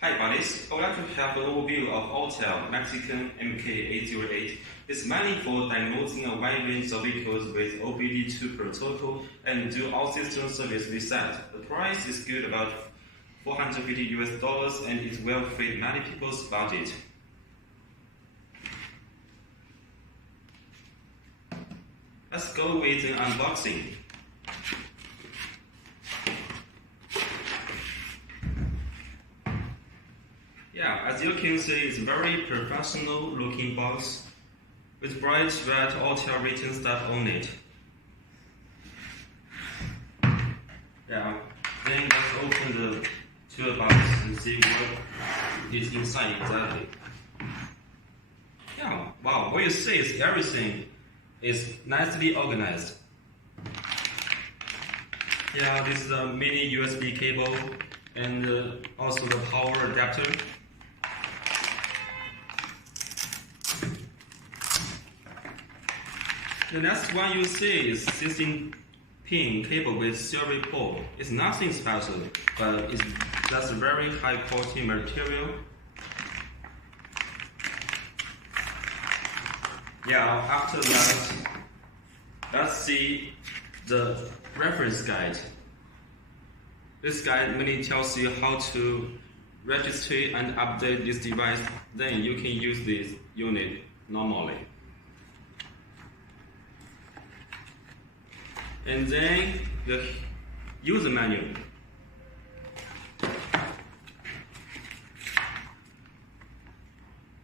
Hi buddies, I would like to have an overview of Autel MK808. It's mainly for diagnosing a wide range of vehicles with OBD2 protocol and do all system service reset. The price is good, about $450 and it will fit many people's budget. Let's go with an unboxing. Yeah, as you can see, it's a very professional looking box with bright red Autel written stuff on it. Yeah, then let's open the toolbox and see what is inside exactly. Yeah, wow, what you see is everything is nicely organized. Yeah, this is a mini USB cable and also the power adapter. The next one you see is 16-pin cable with serial port. It's nothing special, but it's just very high quality material. Yeah, after that, let's see the reference guide. This guide mainly tells you how to register and update this device. Then you can use this unit normally. And then the user manual.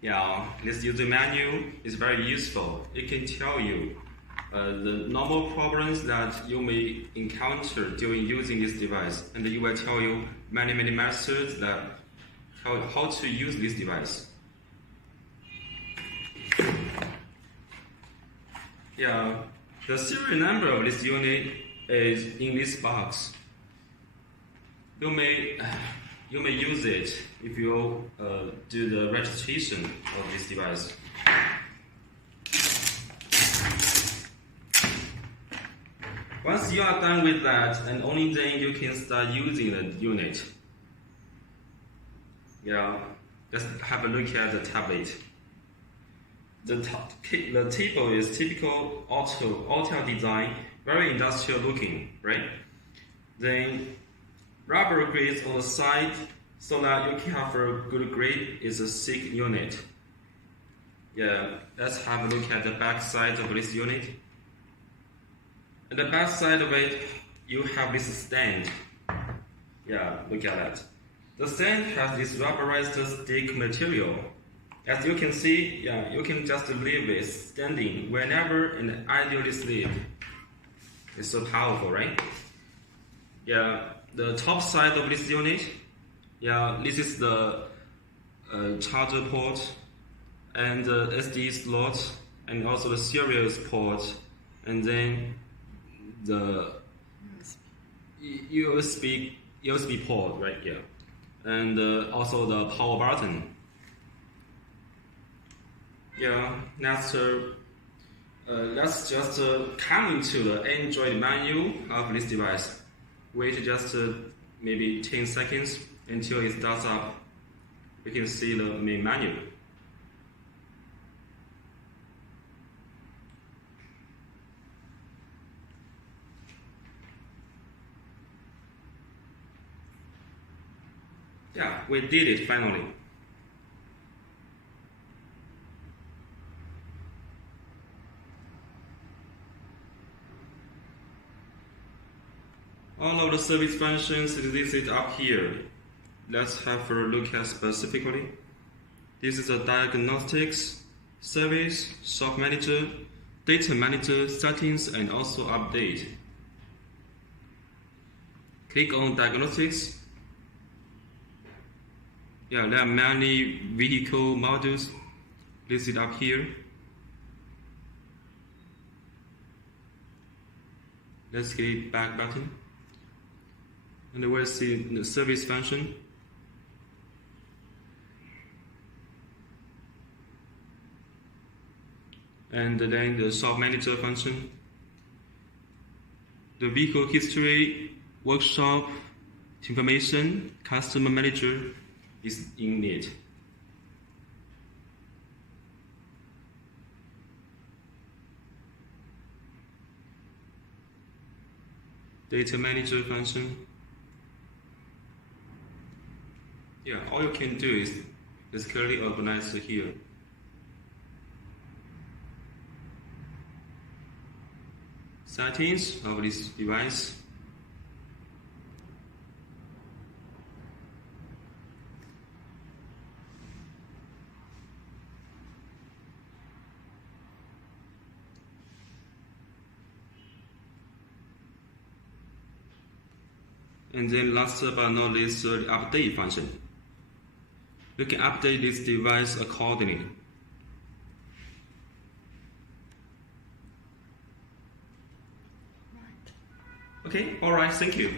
Yeah, this user manual is very useful. It can tell you the normal problems that you may encounter during using this device, and it will tell you many methods that how to use this device. Yeah. The serial number of this unit is in this box. You may use it if you do the registration of this device. Once you are done with that, and only then you can start using the unit. Yeah, just have a look at the tablet. The table is typical Autel design, very industrial looking, right? Then rubber grids on the side so that you can have a good grip. Is a thick unit. Yeah, let's have a look at the back side of this unit. At the back side of it, you have this stand. Yeah, look at that. The stand has this rubberized stick material. As you can see, yeah, you can just leave it standing whenever and ideally sleep. It's so powerful, right? Yeah, the top side of this unit, yeah, this is the charger port and the SD slot and also the serial port, and then the USB port right here, and also the power button. Yeah, let's just come into the Android menu of this device. Wait just maybe 10 seconds until it starts up. You can see the main menu. Yeah, we did it finally. All of the service functions is listed up here. Let's have a look at specifically. This is the diagnostics, service, shop manager, data manager, settings, and also update. Click on diagnostics. Yeah, there are many vehicle models listed up here. Let's click back button. And we'll see the service function. And then the shop manager function. The vehicle history, workshop information, customer manager, is in it. Data manager function. Yeah, all you can do is basically organize here. Settings of this device. And then last but not least, the update function. You can update this device accordingly. Okay, alright, thank you.